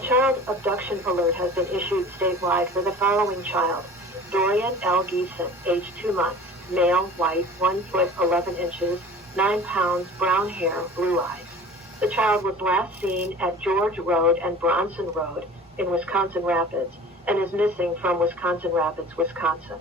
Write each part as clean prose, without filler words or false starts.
child abduction alert has been issued statewide for the following child: Dorian L. Geeson, age 2 months, male, white, 1 foot 11 inches, 9 pounds, brown hair, blue eyes. The child was last seen at George Road and Bronson Road in Wisconsin Rapids and is missing from Wisconsin Rapids, Wisconsin.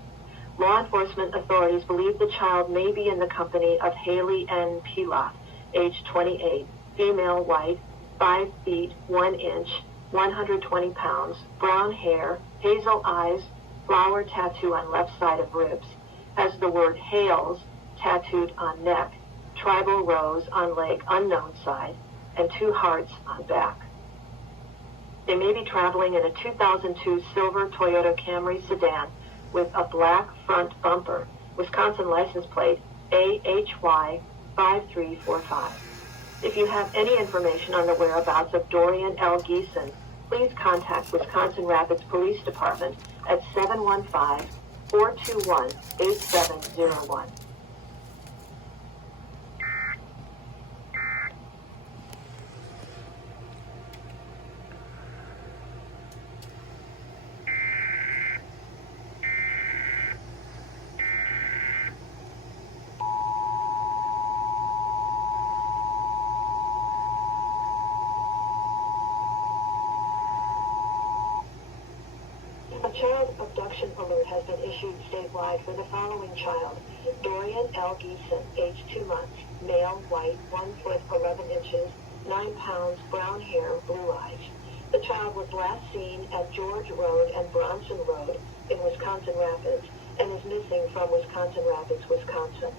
Law enforcement authorities believe the child may be in the company of Haley N. Piloff, age 28, female, white, 5 feet 1 inch, 120 pounds, brown hair, hazel eyes, flower tattoo on left side of ribs, has the word Hales tattooed on neck, tribal rose on leg unknown side, and 2 hearts on back. They may be traveling in a 2002 silver Toyota Camry sedan with a black front bumper, Wisconsin license plate AHY 5345. If you have any information on the whereabouts of Dorian L. Geeson, please contact Wisconsin Rapids Police Department at 715-421-8701. A child abduction alert has been issued statewide for the following child: Dorian L. Geeson, age 2 months, male, white, 1 foot 11 inches, 9 pounds, brown hair, blue eyes. The child was last seen at George Road and Bronson Road in Wisconsin Rapids and is missing from Wisconsin Rapids, Wisconsin.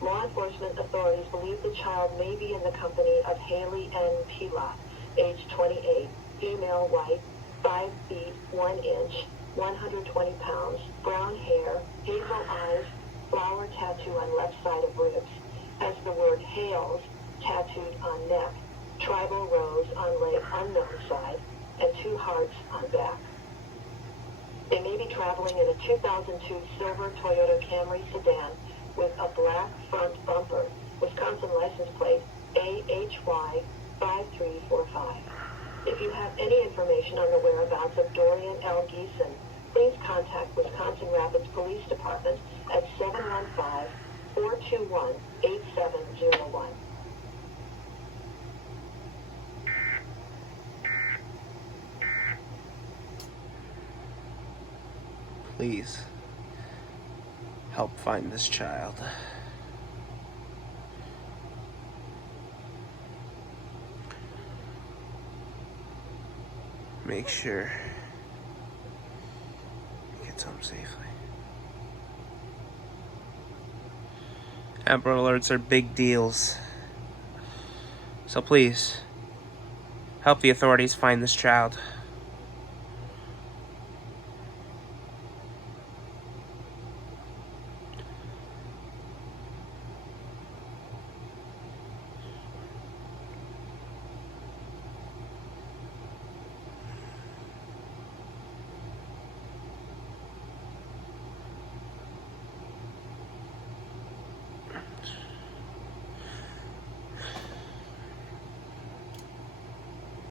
Law enforcement authorities believe the child may be in the company of Haley N. Piloff, age 28, female, white, 5 feet 1 inch, 120 pounds, brown hair, hazel eyes, flower tattoo on left side of ribs, has the word Hales tattooed on neck, tribal rose on leg unknown side, and 2 hearts on back. They may be traveling in a 2002 silver Toyota Camry sedan with a black front bumper, Wisconsin license plate AHY 5345. If you have any information on the whereabouts of Dorian L. Geeson, please contact Wisconsin Rapids Police Department at 715-421-8701. Please help find this child. Make sure he gets home safely. Amber alerts are big deals. So please, help the authorities find this child.